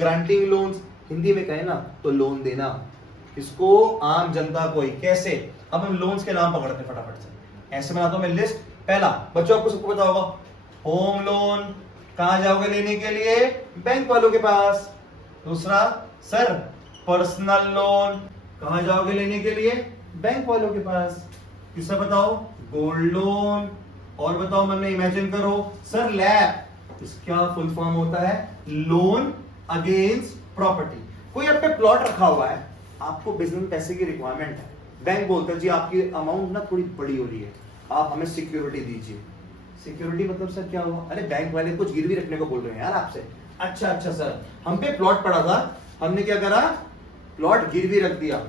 Granting loans, Hindi में कहे ना तो लोन देना, इसको आम जनता को ही कैसे। अब हम लोन्स के नाम पकड़ते हैं फटाफट से, ऐसे बनाता हूं मैं लिस्ट। पहला बच्चों आपको सबको पता होगा, होम लोन कहां जाओगे लेने के लिए, बैंक वालों के पास। दूसरा सर पर्सनल लोन कहां जाओगे लेने के लिए, बैंक वालों के पास। तीसरा बताओ गोल्ड लोन, और बताओ मन में इमेजिन करो सर लैप, इसका फुल फॉर्म होता है लोन अगेंस्ट प्रॉपर्टी। कोई आप पे प्लॉट रखा हुआ है, आपको बिजनेस पैसे की रिक्वायरमेंट है, बैंक बोलता है जी आपकी अमाउंट ना थोड़ी बड़ी हो रही है, आप हमें सिक्योरिटी दीजिए। सिक्योरिटी मतलब सर क्या हुआ, अरे बैंक वाले कुछ गिरवी रखने को बोल रहे हैं यार आपसे। अच्छा सर, हम पे प्लॉट पड़ा था, हमने क्या करा, प्लॉट गिरवी रख दिया,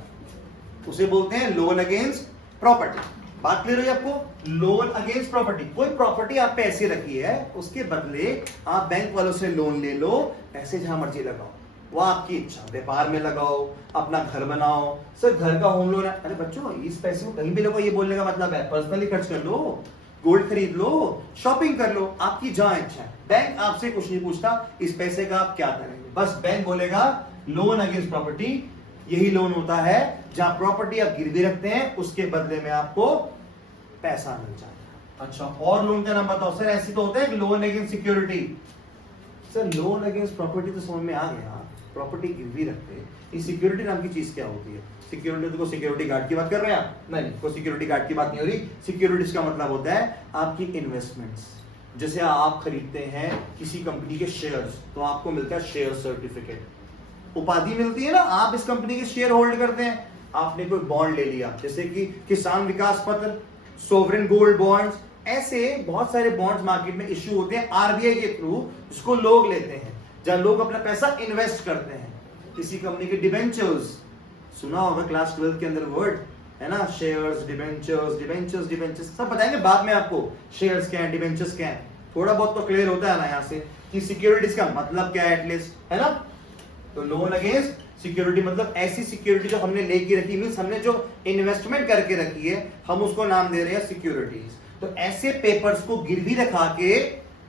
उसे बोलते हैं लोन अगेंस्ट प्रॉपर्टी। बात क्लियर हुई आपको, लोन अगेंस्ट प्रॉपर्टी। कोई प्रॉपर्टी आप पे ऐसी रखी है, उसके बदले आप बैंक वालों से लोन ले लो, पैसे जहां मर्जी लगाओ, वो आपकी इच्छा, व्यापार में लगाओ, अपना घर बनाओ। सर घर का होम लोन है, अरे बच्चों इस पैसे को कहीं भी लगाओ, ये बोलने का मतलब है पर्सनली खर्च कर लो, गोल्ड खरीद लो, शॉपिंग कर लो, आपकी जहां इच्छा है। बैंक आपसे कुछ नहीं पूछता इस पैसे का आप क्या करेंगे, बस बैंक बोलेगा लोन अगेंस्ट प्रॉपर्टी। यही लोन होता है जहां प्रॉपर्टी आप गिरवी रखते हैं, उसके बदले में आपको पैसा मिल जाता है। अच्छा और लोन का नाम बताओ सर, ऐसी तो होता है loan against security. Sir loan against property तो समझ में आ गया, प्रॉपर्टी गिरवी रखते हैं। ये सिक्योरिटी नाम की चीज क्या होती है, सिक्योरिटी तो सिक्योरिटी गार्ड की बात कर रहे हैं आप, नहीं कोई सिक्योरिटी गार्ड की बात नहीं हो रही। सिक्योरिटीज का मतलब होता है आपकी इन्वेस्टमेंट्स, जैसे आप खरीदते हैं किसी कंपनी के शेयर्स, तो आपको मिलता है शेयर सर्टिफिकेट, उपाधि मिलती है ना, आप इस कंपनी के शेयर होल्ड करते हैं। आपने कोई बॉन्ड ले लिया, जैसे कि किसान विकास पत्र, सोवरेन गोल्ड बॉन्ड्स, ऐसे बहुत सारे बॉन्ड्स मार्केट में इश्यू होते हैं आरबीआई के थ्रू, जिसको लोग लेते हैं, जहां लोग अपना पैसा इन्वेस्ट करते हैं। किसी कंपनी के डिबेंचर्स, सुना होगा क्लास 12 के अंदर वर्ड है ना, शेयर्स, डिबेंचर्स, डिबेंचर्स, डिबेंचर्स, सब बताएंगे बाद में आपको शेयर्स क्या है, डिबेंचर्स क्या है। थोड़ा बहुत तो क्लियर होता है ना यहाँ से कि सिक्योरिटीज का मतलब क्या है एटलीस्ट, है ना। तो लोन अगेंस्ट सिक्योरिटी मतलब ऐसी सिक्योरिटी जो हमने लेके रखी, मींस हमने जो इन्वेस्टमेंट करके रखी है, हम उसको नाम दे रहे हैं सिक्योरिटीज। तो ऐसे पेपर्स को गिरवी रखा के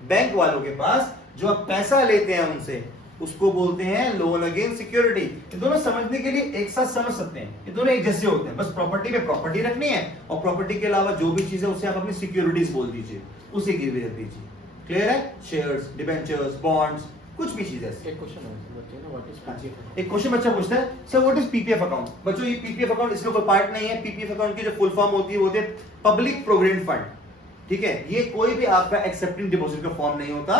बैंक वालों के पास जो आप पैसा लेते हैं उनसे, उसको बोलते हैं लोन अगेंस्ट सिक्योरिटी। ये दोनों समझने के लिए एक साथ समझ सकते हैं, ये दोनों एक जैसे होते हैं, बस प्रॉपर्टी पे प्रॉपर्टी रखनी है और प्रॉपर्टी के अलावा जो भी चीज है उसे आप अपनी सिक्योरिटीज बोल दीजिए, उसे गिरवी रख दीजिए। क्लियर है, शेयर्स, डिबेंचर्स, बॉन्ड्स, कुछ भी चीज है। एक क्वेश्चन है बच्चे ना, व्हाट इज पीपीएफ? एक क्वेश्चन बच्चा पूछता है sir what is PPF account. बच्चों ये पीपीएफ अकाउंट इसका कोई पार्ट नहीं है, पीपीएफ अकाउंट की जो फुल फॉर्म होती है वो होती है पब्लिक प्रोविडेंट फंड, ठीक है। ये कोई भी आपका एक्सेप्टिंग डिपॉजिट का फॉर्म नहीं होता,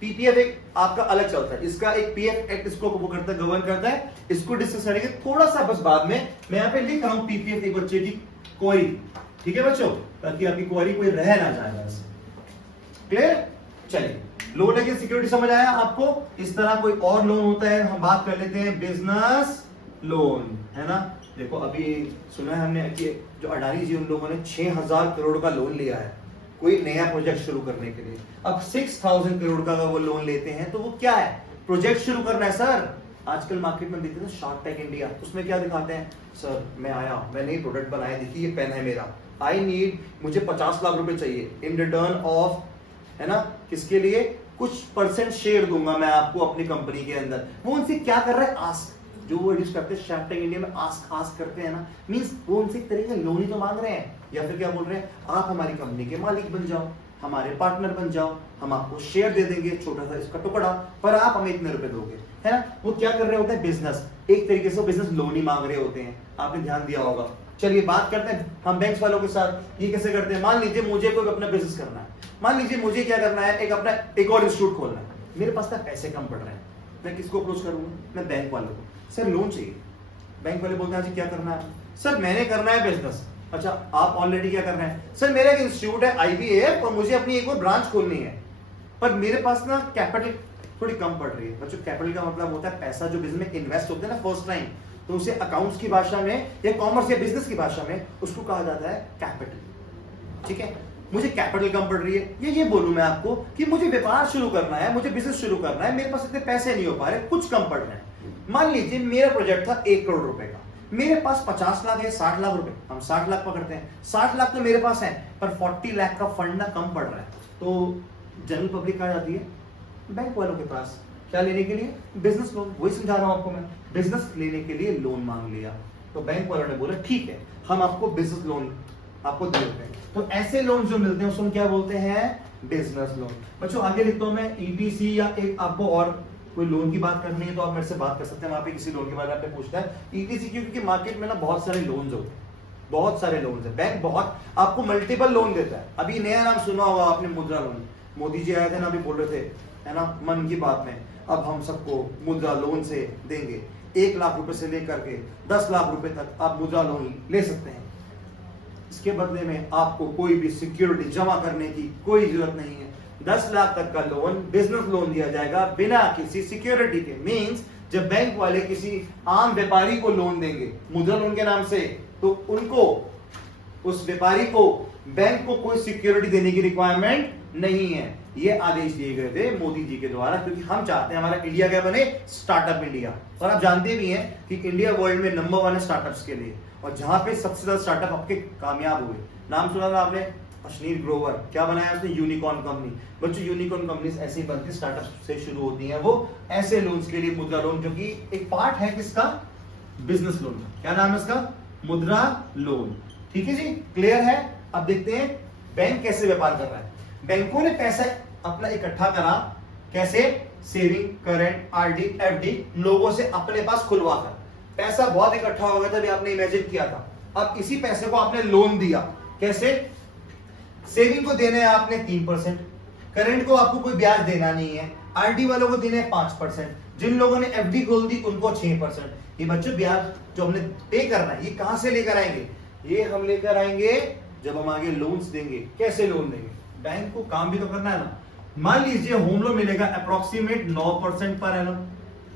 पीपीएफ एक आपका अलग चलता है, इसका एक पीएफ एक्ट इसको वो करता है, गवर्न करता है। इसको डिस्कस करेंगे थोड़ा सा बस बाद में। मैं यहाँ पे लिख रहा हूँ पीपीएफ एक बच्चे की क्वेरी, ठीक है बच्चों, ताकि आपकी क्वेरी कोई रह ना जाए। क्लियर, चलिए लोन अगेंस्ट सिक्योरिटी समझ आया आपको। इस तरह कोई और लोन होता है, हम बात कर लेते हैं बिजनेस लोन, है ना। देखो अभी सुना है हमने कि जो अडानी जी उन लोगों ने 6000 करोड़ का लोन लिया है कोई नया प्रोजेक्ट शुरू करने के लिए। अब 6000 करोड़ का अगर वो लोन लेते हैं तो वो क्या है, प्रोजेक्ट शुरू करना है सर। आजकल मार्केट में देखते हैं शार्क टैंक इंडिया, उसमें क्या दिखाते हैं, सर मैं आया, मैं नई प्रोडक्ट बनाया, देखिए ये पेन है मेरा, आई नीड, मुझे 50 लाख रुपए चाहिए इन रिटर्न ऑफ, है ना, किसके लिए, कुछ परसेंट शेयर दूंगा मैं आपको अपनी कंपनी के अंदर। वो उनसे क्या कर रहा है, आस्क, जो वो यूज करते हैं शार्क टैंक इंडिया में, आस्क करते हैं ना, मींस वो उनसे एक तरीके का लोन ही तो मांग रहे हैं, या फिर क्या बोल रहे हैं, आप हमारी कंपनी के मालिक बन जाओ, हमारे पार्टनर बन जाओ, हम आपको शेयर दे देंगे छोटा सा इसका टुकड़ा, पर आप हमें इतने रुपए दोगे, है ना। वो क्या कर रहे होते हैं, बिजनेस, एक तरीके से बिजनेस लोन ही मांग रहे होते हैं, आपने ध्यान दिया होगा। चलिए बात करते हैं हम बैंक्स वालों के साथ, ये कैसे करते हैं। मान लीजिए मुझे कोई अपना बिजनेस करना है, मान लीजिए मुझे क्या करना है, एक अपना एक और इंस्टीट्यूट खोलना है, मेरे पास ना पैसे कम पड़ रहे हैं, मैं किसको अप्रोच करूंगा, मैं बैंक वालों को, सर लोन चाहिए। बैंक वाले बोलते हैं जी क्या करना है, सर मैंने करना है बिजनेस। अच्छा आप ऑलरेडी क्या कर रहे हैं, सर मेरा एक इंस्टीट्यूट है आईबीए और मुझे अपनी एक और ब्रांच खोलनी है, पर मेरे पास ना कैपिटल थोड़ी कम पड़ रही है। बच्चों कैपिटल का मतलब होता है पैसा जो बिजनेस में इन्वेस्ट होता है ना फर्स्ट टाइम, तो उसे अकाउंट्स की भाषा में या कॉमर्स या बिजनेस की भाषा में उसको कहा जाता है कैपिटल, ठीक है। मुझे कैपिटल कम पड़ रही है, ये बोलूं मैं आपको कि मुझे व्यापार शुरू करना है, मुझे बिजनेस शुरू करना है, मेरे पास इतने पैसे नहीं हो पा रहे, कुछ कम पड़ रहे हैं। मान लीजिए मेरा प्रोजेक्ट था 1 करोड़ रुपए का, मेरे पास 50 लाख है, 60 लाख रुपए, हम 60 लाख पकड़ते हैं, 60 लाख तो मेरे पास है, पर 40 लाख का फंड ना कम पड़ रहा है, तो जनरल पब्लिक आ जाती है बैंक वालों के पास। क्या लेने के लिए? Business loan. वही समझा रहा हूं आपको मैं, बिजनेस लेने के लिए लोन मांग लिया। तो बैंक वालों ने बोला ठीक है, हम आपको बिजनेस लोन आपको दे देते हैं। तो ऐसे लोन जो मिलते हैं उसको हम क्या बोलते हैं? Business loan. बच्चों आगे लिखता हूं मैं ईटीसी, या एक आपको और कोई लोन की बात करनी है तो आप मेरे से बात कर सकते हैं, वहां पे किसी लोन के बारे में आपने पूछना है। ईटीसी क्योंकि मार्केट में ना बहुत सारे लोन्स होते हैं, बहुत सारे लोन्स है, बैंक बहुत आपको मल्टीपल लोन देता है। अभी नया नाम सुना होगा आपने, मुद्रा लोन। मोदी जी आए थे ना, अभी बोल रहे थे, है ना, मन की बात में, अब हम सबको मुद्रा लोन से देंगे, 1 लाख रुपए से लेकर के 10 लाख रुपए तक आप मुद्रा लोन ले सकते हैं। इसके बदले में आपको कोई भी सिक्योरिटी जमा करने की कोई जरूरत नहीं है। 10 लाख तक का लोन, बिजनेस लोन दिया जाएगा बिना किसी सिक्योरिटी के। मींस जब बैंक वाले किसी आम व्यापारी को लोन देंगे मुद्रा लोन के नाम से, तो उनको, उस व्यापारी को, बैंक को कोई सिक्योरिटी देने की रिक्वायरमेंट नहीं है। ये आदेश दिए गए थे मोदी जी के द्वारा, क्योंकि हम चाहते हैं हमारा इंडिया क्या बने? Startup India. और आप जानते भी हैं कि इंडिया वर्ल्ड में नंबर 1 है स्टार्टअप्स के लिए, और जहां पे सबसे ज्यादा स्टार्टअप आपके कामयाब हुए, नाम सुना था आपने? अश्नीर ग्रोवर। क्या बनाया उसने? Unicorn company. बच्चों यूनिकॉर्न कंपनीज ऐसी बनती, स्टार्टअप से शुरू होती हैं, वो ऐसे लोन्स के लिए मुद्रा लोन, जो कि एक पार्ट है किसका? बिजनेस लोन का। क्या नाम है इसका? मुद्रा लोन। ठीक है जी, क्लियर है? अब देखते हैं बैंक कैसे व्यापार कर रहा है। बैंकों ने पैसा अपना इकट्ठा करा, कैसे? सेविंग, करंट, आरडी, एफडी, लोगों से अपने पास खुलवा कर। पैसा बहुत इकट्ठा हो गया था, अभी आपने इमेजिन किया था। अब इसी पैसे को आपने लोन दिया, कैसे? सेविंग को देना है आपने 3%, करंट को आपको कोई ब्याज देना नहीं है, आरडी वालों को देना है 5%, जिन लोगों ने एफडी खोल दी उनको 6%। ये बच्चों ब्याज जो हमने पे करना है, ये कहां से लेकर आएंगे? ये हम लेकर आएंगे जब हम आगे लोन्स देंगे। कैसे लोन देंगे? बैंक को काम भी तो करना है ना। मान लीजिए होम लोन मिलेगा अप्रोक्सीमेट 9% पर एनम।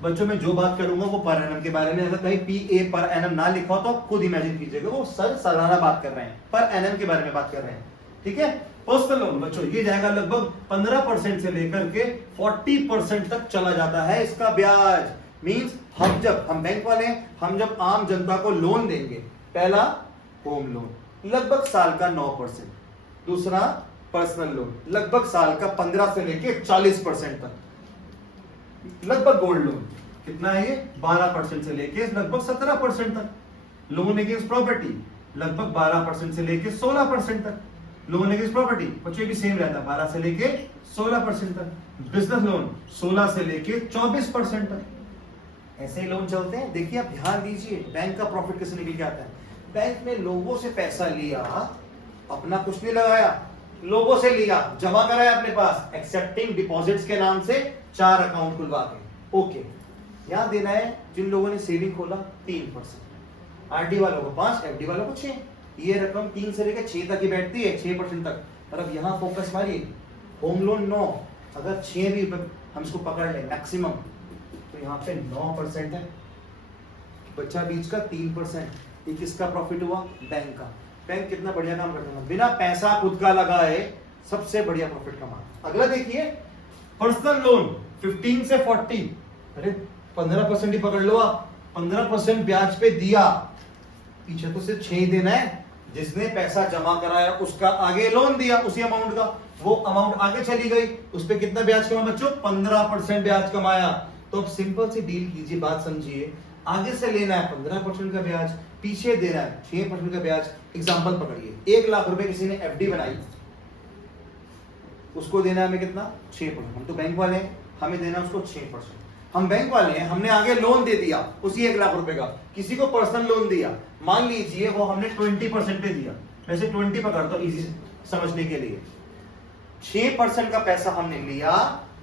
बच्चों में जो बात करूंगा वो पर एनम के बारे में, अगर कहीं पीए पर एनम ना लिखा हो तो आप खुद इमेजिन कीजिएगा, वो सर सालाना बात कर रहे हैं, पर एनम के बारे में बात कर रहे हैं। ठीक है? पर्सनल लोन बच्चों ये जाएगा लगभग 15% से लेकर के 40% तक चला जाता है इसका ब्याज। मींस हम बैंक वाले हैं, हम जब आम जनता को लोन देंगे, पहला होम लोन लगभग साल का 9%, दूसरा पर्सनल लोन लगभग साल का 15 से लेके 40% तक, लगभग गोल्ड लोन कितना है ये? 12% से लेके लगभग 17% तक, लोन अगेंस्ट प्रॉपर्टी लगभग 12% से लेके 16% तक, लोन अगेंस्ट प्रॉपर्टी बच्चों भी सेम रहता है 12 से लेके 16% तक, बिजनेस लोन 16 से लेके 24% तक। ऐसे ही लोन चलते हैं। देखिए आप ध्यान दीजिए, बैंक का प्रॉफिट कैसे निकल के आता है। बैंक ने लोगों से पैसा लिया, अपना कुछ नहीं लगाया, लोगों से लिया, जमा कराया अपने पास, एक्सेप्टिंग डिपॉजिट्स के नाम से 4 अकाउंट खुलवा के। ओके, यहां देना है जिन लोगों ने सेविंग खोला 3%, आरडी वालों को 5, एफडी वालों को 6। ये रकम 3 से लेकर 6 तक ही बैठती है, 6% तक। पर अब यहां फोकस मारिए, होम लोन 9, अगर 6 भी हम इसको पकड़ लें मैक्सिमम, तो यहाँ पे 9% है, बच्चा बीच का 3%। ये किसका प्रॉफिट हुआ? बैंक का। बैंक कितना बढ़िया काम करता है, बिना पैसा खुद का लगाए सबसे बढ़िया प्रॉफिट कमा। अगला देखिए पर्सनल लोन 15 से 40, अरे 15% ही पकड़ लो आप, 15% ब्याज पे दिया, पीछे तो सिर्फ 6 देना है। जिसने पैसा जमा कराया उसका आगे लोन दिया उसी अमाउंट का, वो अमाउंट आगे चली गई, उस पर कितना ब्याज कमा बच्चों? 15% ब्याज कमाया। तो अब सिंपल सी डील कीजिए, बात समझिए, आगे से लेना है 15% का ब्याज, पीछे देना है 6% का ब्याज। एग्जांपल पकड़िए, 1 लाख रुपए किसी ने एफडी बनाई, उसको देना है हमें कितना? 6%। हम तो बैंक वाले हैं, हमें देना उसको 6%। हम बैंक वाले हैं, हमने आगे लोन दे दिया उसी 1 लाख रुपए का, किसी को पर्सनल लोन दिया, मान लीजिए वो हमने 20% पे दिया, वैसे 20 पकड़ता हूं इजी समझने के लिए। 6% का पैसा हमने लिया,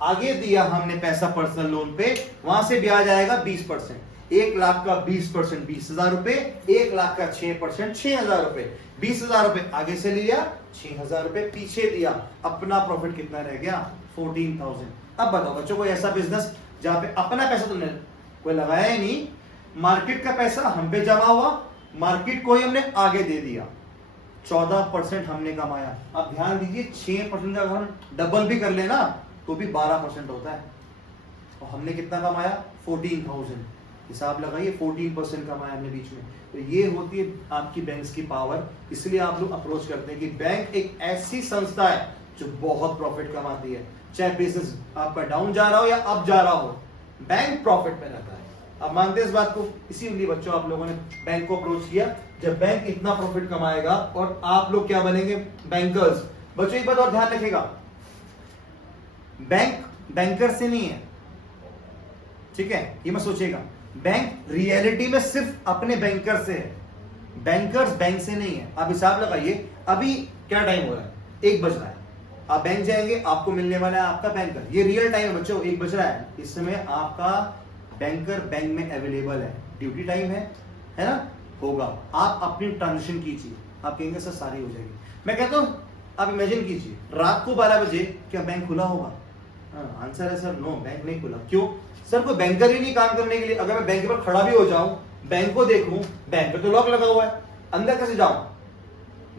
आगे दिया हमने पैसा पर्सनल लोन पे, वहां से ब्याज आएगा 20%। 1 लाख का 20% 20,000 रुपए, 1 लाख का 6% 6,000 रुपए। 20,000 रुपए आगे से लिया, 6,000 रुपए पीछे दिया, अपना प्रॉफिट कितना रह गया? 14,000। अब बताओ बच्चों, कोई ऐसा बिजनेस जहां पे अपना पैसा तुमने कोई लगाया ही नहीं, मार्केट का पैसा हम पे जमा हुआ, मार्केट को ही हमने आगे दे दिया, 14% हमने कमाया। अब ध्यान दीजिए 6% का अगर हम डबल भी कर लेना तो भी 12% होता है, और हमने कितना कमाया? 14,000। हिसाब लगाइए, 14% कमाया हमने बीच में। तो ये होती है आपकी बैंक्स की पावर। इसलिए आप लोग अप्रोच करते हैं कि बैंक एक ऐसी संस्था है जो बहुत प्रॉफिट कमाती है, चाहे बिजनेस आपका डाउन जा रहा हो या अप जा रहा हो, बैंक प्रॉफिट में रहता है। अब मानते हैं इस बात को, इसीलिए बच्चों आप लोगों ने बैंक को अप्रोच किया। जब बैंक इतना प्रॉफिट कमाएगा और आप लोग क्या बनेंगे, बैंकर्स। बच्चों एक बात और ध्यान रखिएगा, बैंक बैंकर से नहीं है, ठीक है, ये मत सोचिएगा। बैंक रियलिटी में सिर्फ अपने बैंकर से है, बैंकर्स बैंक से नहीं है। आप हिसाब लगाइए, अभी क्या टाइम हो रहा है, 1 बज रहा है, आप बैंक जाएंगे, आपको मिलने वाला है आपका बैंकर। ये रियल टाइम है बच्चों, 1 बज रहा है, इस समय आपका बैंकर बैंक में अवेलेबल है, ड्यूटी टाइम है ना, होगा। आप अपनी ट्रांजेक्शन कीजिए, आप कहेंगे सर सारी हो जाएगी। मैं कहता हूं आप इमेजिन कीजिए रात को 12 बजे क्या बैंक खुला होगा? आंसर है सर नो, बैंक नहीं खुला। क्यों सर? कोई बैंकर ही नहीं काम करने के लिए। अगर मैं बैंक पर खड़ा भी हो जाऊं, बैंक को देखूं, बैंक पे तो लॉक लगा हुआ है, अंदर कैसे जाऊं?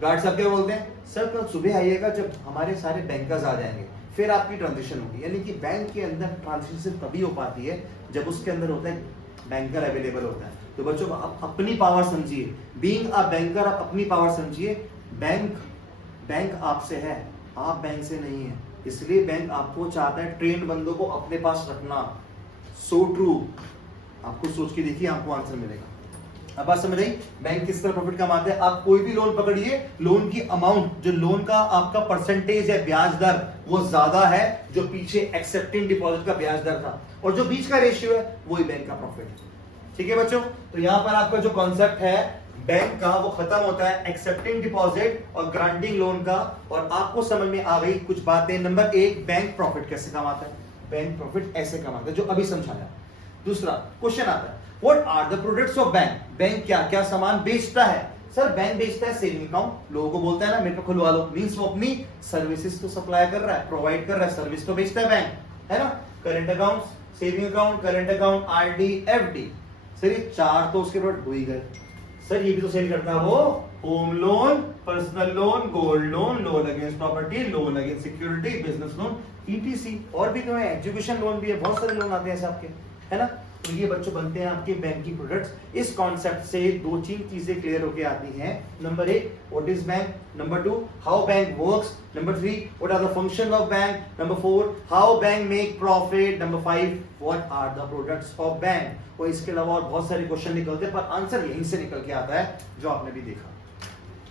गार्ड साहब क्या बोलते हैं, सर कल सुबह आइएगा जब हमारे सारे बैंकर्स आ जाएंगे, फिर आपकी ट्रांजेक्शन होगी। यानी कि बैंक के अंदर ट्रांजेक्शन सिर्फ तभी हो पाती है जब उसके अंदर होता है बैंकर अवेलेबल होता है। तो बच्चों आप अपनी पावर समझिए, बीइंग अ बैंकर आप अपनी पावर समझिए। बैंक आपसे है, आप बैंक से नहीं है, इसलिए बैंक आपको चाहता है ट्रेन बंदों को अपने पास रखना। सो ट्रू, आपको सोच के देखिए, आपको आंसर मिलेगा। अब बात समझ आई, बैंक किस तरह प्रॉफिट कमाते हैं। आप कोई भी लोन पकड़िए, लोन की अमाउंट, जो लोन का आपका परसेंटेज है, ब्याज दर, वो ज्यादा है जो पीछे एक्सेप्टिंग डिपॉजिट का ब्याज दर था, और जो बीच का रेशियो है वही बैंक का प्रॉफिट है। ठीक है बच्चों, तो यहां पर आपका जो कॉन्सेप्ट है बैंक का वो खत्म होता है एक्सेप्टिंग डिपॉजिट और ग्रांटिंग लोन का, और आपको समझ में आ गई कुछ बातें। नंबर 1, बैंक प्रॉफिट कैसे कमाता है, बैंक प्रॉफिट ऐसे कमाता है जो अभी समझाया। दूसरा क्वेश्चन आता है, what are the products of bank, bank क्या क्या सामान बेचता है। सर बैंक बेचता है सेविंग अकाउंट, लोगों को बोलता है ना मेरे को खुलवा लो, मींस वो अपनी सर्विसेज तो सप्लाई कर रहा है, प्रोवाइड कर रहा है, सर्विस तो बेचता है बैंक, है ना। Current account, saving account, current account, RD, FD, sir ये 4 तो उसके बाद हो ही गए। सर ये भी तो सेल करता है वो, home loan, personal loan, gold loan, loan against property, loan against security, business loan, etc, और भी तो है, एजुकेशन लोन भी है, बहुत सारे लोन आते हैं ऐसे आपके, है ना। तो ये बच्चों बनते हैं आपके बैंकिंग प्रोडक्ट्स। इस कॉन्सेप्ट से 2-3 चीजें क्लियर होके आती हैं। Number 1, what is bank, number 2, how bank works, number 3, what are the function of bank, number 4, how bank make profit, number 5, what are the products of bank. और इसके अलावा और बहुत सारे क्वेश्चन निकलते हैं, पर आंसर यहीं से निकल के आता है जो आपने भी देखा।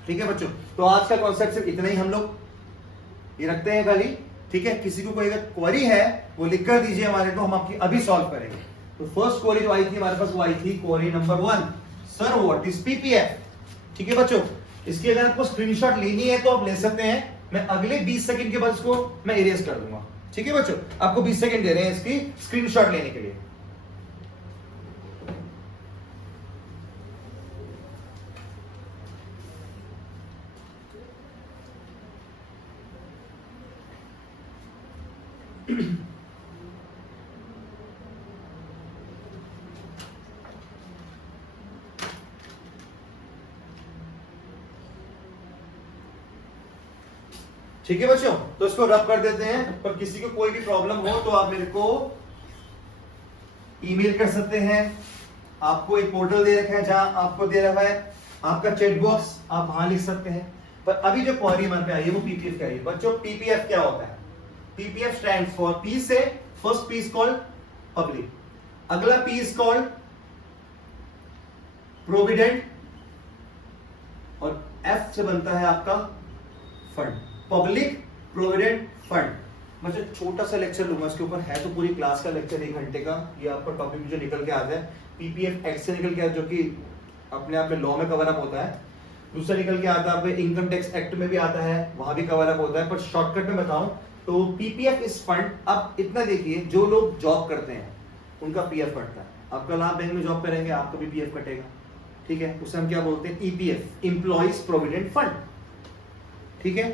ठीक है बच्चों, तो आज का कॉन्सेप्ट सिर्फ इतना ही हम लोग ये रखते हैं खाली। ठीक है, किसी को कोई अगर क्वेरी है वो लिख कर दीजिए हमारे को, हम आपकी अभी सॉल्व करेंगे। तो फर्स्ट क्वेरी जो आई थी हमारे पास, वो आई थी query number 1, sir what is PPF. ठीक है बच्चों, इसकी अगर आपको स्क्रीनशॉट लेनी है तो आप ले सकते हैं, मैं अगले 20 सेकंड के बाद इसको मैं इरेज कर दूंगा। ठीक है बच्चों, आपको 20 सेकंड दे रहे हैं इसकी स्क्रीनशॉट लेने के लिए। ठीक है बच्चों, तो इसको रब कर देते हैं। पर किसी को कोई भी प्रॉब्लम हो तो आप मेरे को ईमेल कर सकते हैं। आपको एक पोर्टल दे रखा है जहां आपको दे रखा है आपका चैट बॉक्स, आप वहां लिख सकते हैं। पर अभी जो क्वेरी हमारे पे आई है वो पीपीएफ क्या है। बच्चों पीपीएफ क्या होता है, पीपीएफ स्टैंड फॉर, पी से first P is called public, अगला पी इज कॉल्ड प्रोविडेंट, और एफ से बनता है आपका फंड, पब्लिक प्रोविडेंट फंड। मैं छोटा सा लेक्चर लूंगा इसके ऊपर, है तो पूरी क्लास का लेक्चर 1 घंटे का। ये आपका टॉपिक जो निकल के आता है पीपीएफ एक्ट से निकल के आता है, जो कि अपने आप में लॉ में कवर अप होता है। दूसरा निकल के आता है आपके इनकम टैक्स एक्ट में भी आता है, वहां भी कवर अप होता है। पर शॉर्टकट में बताऊं तो पीपीएफ इस फंड, अब इतना देखिए जो लोग जॉब करते हैं उनका पीएफ कटता है। आप कल आप बैंक में जॉब करेंगे आपका भी पीएफ कटेगा। ठीक है, उसे हम क्या बोलते हैं, ईपीएफ, एम्प्लॉइज प्रोविडेंट फंड। ठीक है,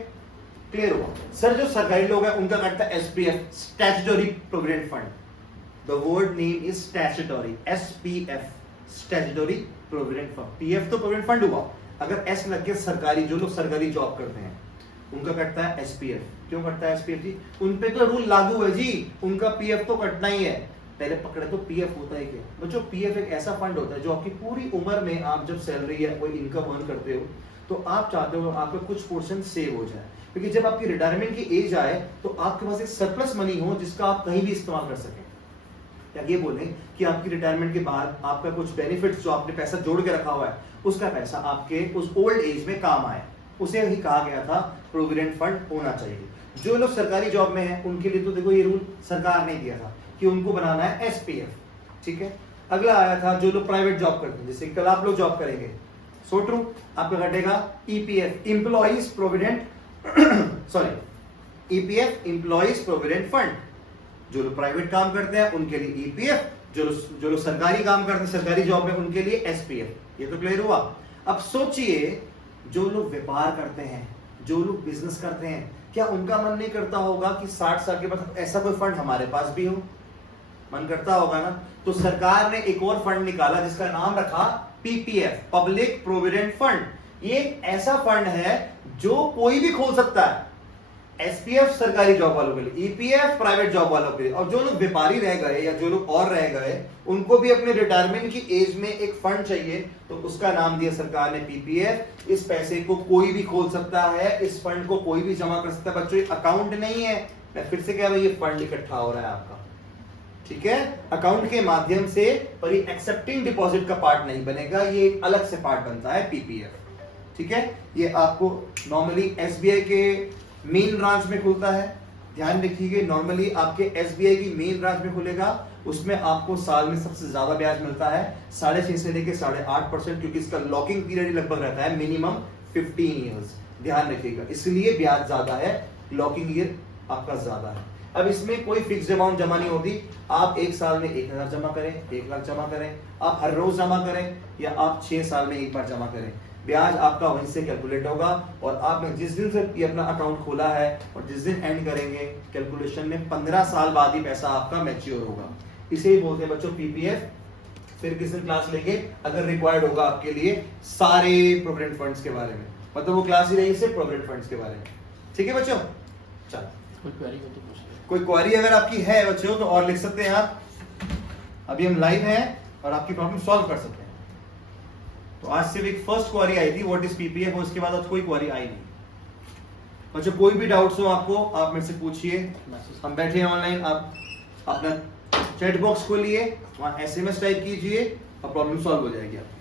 क्लियर हुआ। सर जो सरकारी लोग हैं उनका कटता है SPF, statutory provident fund. The word name is statutory, SPF, statutory provident fund. PF तो प्रोविडेंट फंड हुआ, अगर एस लग के सरकारी, जो लोग सरकारी जॉब करते हैं उनका कटता है एसपीएफ। क्यों कटता है एसपीएफ जी, उन पे तो रूल लागू है जी, उनका पीएफ तो कटना ही है। पहले पकड़े तो पीएफ होता है क्या बच्चों, पीएफ एक ऐसा फंड होता है जो आपकी पूरी उम्र में आप जब सैलरी या कोई इनकम अर्न करते हो तो आप चाहते हो आपका कुछ पोर्शन सेव हो जाए, क्योंकि जब आपकी रिटायरमेंट की एज आए तो आपके पास एक सरप्लस मनी हो जिसका आप कहीं भी इस्तेमाल कर सकें। या ये बोलें कि आपकी रिटायरमेंट के बाद आपका कुछ बेनिफिट्स जो आपने पैसा जोड़ के रखा हुआ है उसका पैसा आपके उस ओल्ड एज में काम आए, उसे ही कहा गया था प्रोविडेंट फंड होना चाहिए। जो लोग सरकारी जॉब में हैं उनके लिए तो देखो ये रूल सरकार ने दिया था कि उनको बनाना है एसपीएफ, ठीक है। अगला आया था जो लोग प्राइवेट जॉब करते हैं, जैसे कल आप लोग जॉब करेंगे, सो ट्रू, आपका घटेगा EPF, employees provident sorry EPF employees provident fund. जो लोग प्राइवेट काम करते हैं उनके लिए ईपीएफ, जो लोग सरकारी काम करते हैं सरकारी जॉब में उनके लिए एसपीएफ। ये तो क्लियर हुआ। अब सोचिए जो लोग व्यापार करते हैं, जो लोग बिजनेस करते हैं, क्या उनका मन नहीं करता होगा कि 60 साल के बाद ऐसा कोई फंड हमारे पास भी हो? मन करता होगा ना। तो सरकार ने एक और फंड निकाला जिसका नाम रखा पीपीएफ, पब्लिक प्रोविडेंट फंड। ये ऐसा फंड है जो कोई भी खोल सकता है। एसपीएफ सरकारी जॉब वालों के लिए, ईपीएफ प्राइवेट जॉब वालों के लिए, और जो लोग व्यापारी रह गए या जो लोग और रह गए उनको भी अपने रिटायरमेंट की एज में एक फंड चाहिए, तो उसका नाम दिया सरकार ने पीपीएफ। इस पैसे को कोई भी खोल सकता है, इस फंड को कोई भी जमा कर सकता है। बच्चों ये अकाउंट नहीं है, मैं फिर से कह रहा हूं, ये फंड इकट्ठा हो रहा है आपका, ठीक है, अकाउंट के माध्यम से। पर ये एक्सेप्टिंग डिपॉजिट का पार्ट नहीं बनेगा, ये एक अलग से पार्ट बनता है पीपीएफ, ठीक है। ये आपको नॉर्मली एसबीआई के मेन ब्रांच में खुलता है, ध्यान रखिएगा। नॉर्मली आपके एसबीआई की मेन ब्रांच में खुलेगा, उसमें आपको साल में सबसे ज्यादा ब्याज मिलता है 6.5 से लेकर 8.5%, क्योंकि इसका लॉकिंग पीरियड ही लगभग रहता है मिनिमम 15 ईयर्स, ध्यान रखिएगा, इसलिए ब्याज ज्यादा है, लॉकिंग ईयर आपका ज्यादा है। अब इसमें कोई फिक्स्ड अमाउंट जमा नहीं होती, आप एक साल में 1000 जमा करें, 1 लाख जमा करें, आप हर रोज जमा करें, या आप 6 साल में एक बार जमा करें, ब्याज आपका वहीं से कैलकुलेट होगा। और आपने जिस दिन से ये अपना अकाउंट खोला है और जिस दिन एंड करेंगे कैलकुलेशन में 15 साल बाद ही पैसा आपका मैच्योर होगा। इसे ही बोलते हैं बच्चों पीपीएफ। फिर किस दिन क्लास लेंगे अगर रिक्वायर्ड होगा आपके लिए सारे प्रोविडेंट फंड्स के बारे में, मतलब वो क्लास ही रहेगी सिर्फ प्रोविडेंट फंड्स के बारे में, ठीक है बच्चों। चलो कोई क्वेरी हो तो पूछ लो। कोई क्वेरी अगर आपकी है बच्चों तो और लिख सकते हैं आप, अभी हम लाइव हैं और आपकी प्रॉब्लम सॉल्व कर सकते हैं। तो आज सिर्फ एक फर्स्ट क्वेरी आई थी व्हाट इज पीपीएफ, उसके बाद आज कोई क्वेरी आई नहीं। बच्चों कोई भी डाउट्स हो आपको आप मेरे से पूछिए, हम बैठे हैं ऑनलाइन, आप अपना चैट बॉक्स खोलिए, वहां एसएमएस टाइप कीजिए और प्रॉब्लम सॉल्व हो जाएगी आपकी।